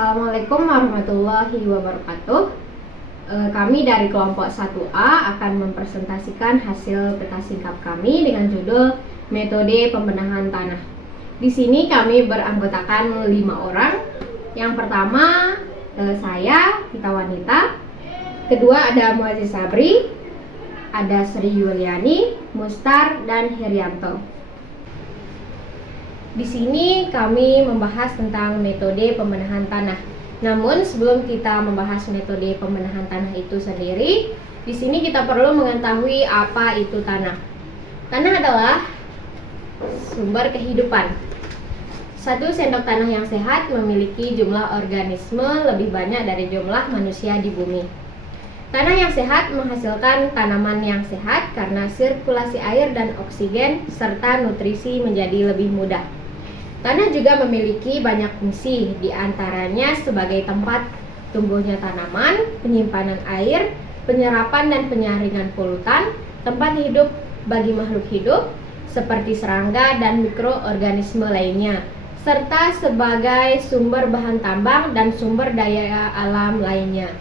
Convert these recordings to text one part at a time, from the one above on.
Assalamualaikum warahmatullahi wabarakatuh. Kami dari kelompok 1A akan mempresentasikan hasil peta singkap kami dengan judul Metode Pembenahan Tanah. Di sini kami beranggotakan 5 orang. Yang pertama saya, Tita Wanita. Kedua ada Muazzez Sabri, ada Sri Yuliani, Mustar, dan Herianto. Di sini kami membahas tentang metode pembenahan tanah. Namun sebelum kita membahas metode pembenahan tanah itu sendiri, di sini kita perlu mengetahui apa itu tanah. Tanah adalah sumber kehidupan. 1 sendok tanah yang sehat memiliki jumlah organisme lebih banyak dari jumlah manusia di bumi. Tanah yang sehat menghasilkan tanaman yang sehat karena sirkulasi air dan oksigen serta nutrisi menjadi lebih mudah. Tanah juga memiliki banyak fungsi, diantaranya sebagai tempat tumbuhnya tanaman, penyimpanan air, penyerapan dan penyaringan polutan, tempat hidup bagi makhluk hidup seperti serangga dan mikroorganisme lainnya, serta sebagai sumber bahan tambang dan sumber daya alam lainnya.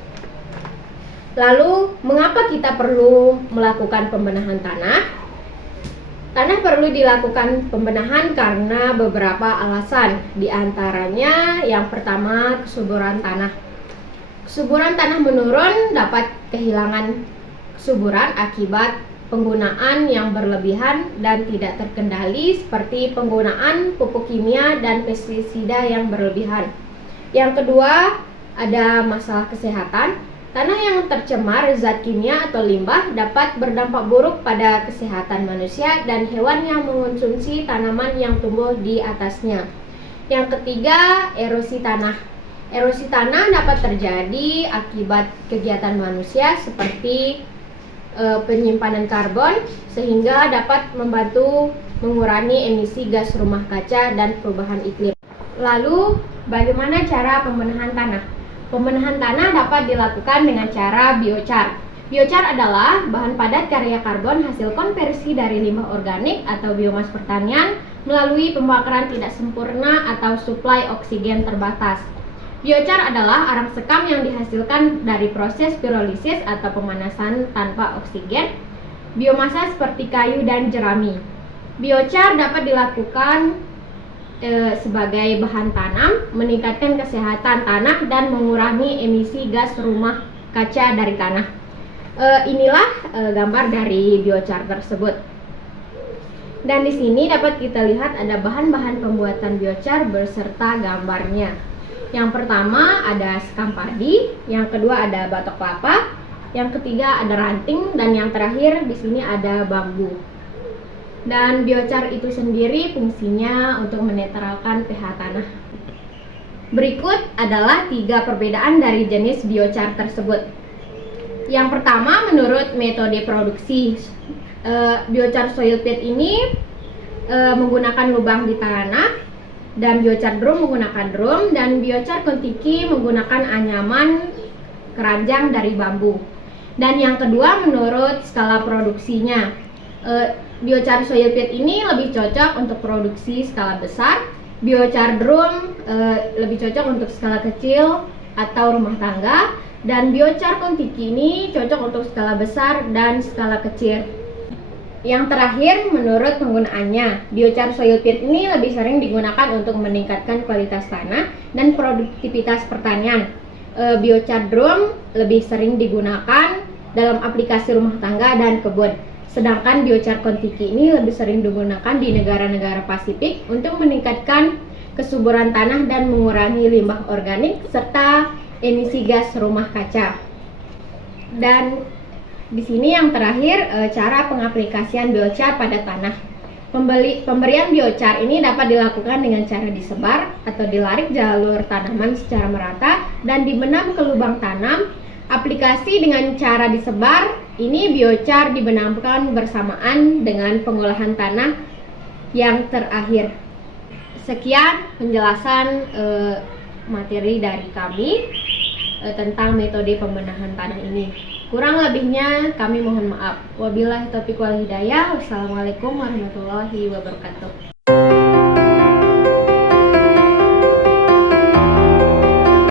Lalu, mengapa kita perlu melakukan pembenahan tanah? Tanah perlu dilakukan pembenahan karena beberapa alasan. Di antaranya yang pertama, kesuburan tanah. Kesuburan tanah menurun dapat kehilangan kesuburan akibat penggunaan yang berlebihan dan tidak terkendali seperti penggunaan pupuk kimia dan pestisida yang berlebihan. Yang kedua, ada masalah kesehatan. Tanah yang tercemar zat kimia atau limbah dapat berdampak buruk pada kesehatan manusia dan hewan yang mengonsumsi tanaman yang tumbuh di atasnya. Yang ketiga, erosi tanah. Erosi tanah dapat terjadi akibat kegiatan manusia seperti penyimpanan karbon sehingga dapat membantu mengurangi emisi gas rumah kaca dan perubahan iklim. Lalu, bagaimana cara pembenahan tanah? Pembenahan tanah dapat dilakukan dengan cara biochar. Biochar adalah bahan padat karya karbon hasil konversi dari limbah organik atau biomas pertanian melalui pembakaran tidak sempurna atau suplai oksigen terbatas. Biochar adalah arang sekam yang dihasilkan dari proses pirolisis atau pemanasan tanpa oksigen biomasa seperti kayu dan jerami. Biochar dapat dilakukan sebagai bahan tanam, meningkatkan kesehatan tanah dan mengurangi emisi gas rumah kaca dari tanah. Inilah gambar dari biochar tersebut. Dan di sini dapat kita lihat ada bahan-bahan pembuatan biochar beserta gambarnya. Yang pertama ada sekam padi, yang kedua ada batok kelapa, yang ketiga ada ranting, dan yang terakhir di sini ada bambu. Dan biochar itu sendiri fungsinya untuk menetralkan pH tanah. Berikut adalah 3 perbedaan dari jenis biochar tersebut. Yang pertama, menurut metode produksi, biochar soil pit ini menggunakan lubang di tanah, dan biochar drum menggunakan drum, dan biochar kontiki menggunakan anyaman keranjang dari bambu. Dan yang kedua, menurut skala produksinya, biochar soil pit ini lebih cocok untuk produksi skala besar, biochar drum lebih cocok untuk skala kecil atau rumah tangga, dan biochar kontiki ini cocok untuk skala besar dan skala kecil. Yang terakhir, menurut penggunaannya, biochar soil pit ini lebih sering digunakan untuk meningkatkan kualitas tanah dan produktivitas pertanian. Biochar drum lebih sering digunakan dalam aplikasi rumah tangga dan kebun. Sedangkan biochar kontiki ini lebih sering digunakan di negara-negara Pasifik untuk meningkatkan kesuburan tanah dan mengurangi limbah organik serta emisi gas rumah kaca. Dan di sini yang terakhir, cara pengaplikasian biochar pada tanah. Pemberian biochar ini dapat dilakukan dengan cara disebar atau dilarik jalur tanaman secara merata dan dibenam ke lubang tanam. Aplikasi dengan cara disebar, ini biochar dibenamkan bersamaan dengan pengolahan tanah yang terakhir. Sekian penjelasan materi dari kami tentang metode pembenahan tanah ini. Kurang lebihnya kami mohon maaf. Wabillahi taufiq wal hidayah. Wassalamualaikum warahmatullahi wabarakatuh.